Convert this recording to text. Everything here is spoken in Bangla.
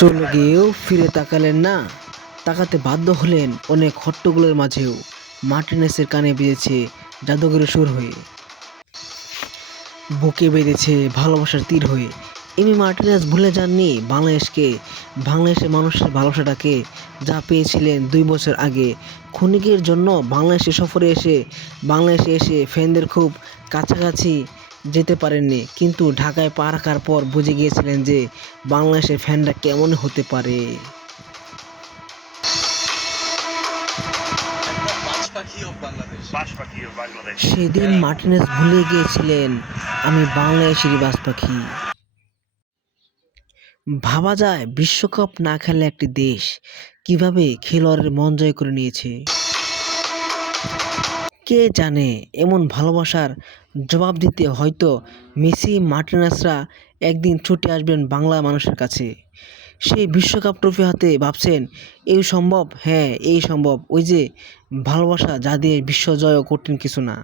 চলে গিয়েও ফিরে তাকালেন না, তাকাতে বাধ্য হলেন অনেক হট্টগোলের মাঝেও। মার্টিনেসের কানে বেজেছে জাদুঘরের সুর হয়ে, বুকে বেঁধেছে ভালোবাসার তীর হয়ে। এমি মার্টিনেজ ভুলে যাননি বাংলাদেশকে, বাংলাদেশের মানুষের ভালোবাসাটাকে, যা পেয়েছিলেন 2 বছর আগে। ক্ষণিকের জন্য বাংলাদেশে এসে ফ্যানদের খুব কাছাকাছি যেতে পারেননি, কিন্তু ঢাকায় পা রাখার পর বুঝে গিয়েছিলেন যে বাংলাদেশের ফ্যানরা কেমন হতে পারে। সেদিন মার্টিনেজ ভুলে গিয়েছিলেন, আমি বাংলাদেশেরই বাজ পাখি। ভাবা যায় বিশ্বকাপ না খেলে একটি দেশ কিভাবে খেলোয়াড়ের মন জয় করে নিয়েছে। কে জানে এমন ভালোবাসার জবাব দিতে হয়তো মেসি মার্টিনেজরা একদিন ছুটে আসবেন বাংলা মানুষের কাছে। সেই বিশ্বকাপ ট্রফি হাতে ভাবছেন এই সম্ভব, হ্যাঁ এই সম্ভব। ওই যে ভালোবাসা যা দিয়ে বিশ্ব জয়ও কঠিন কিছু না।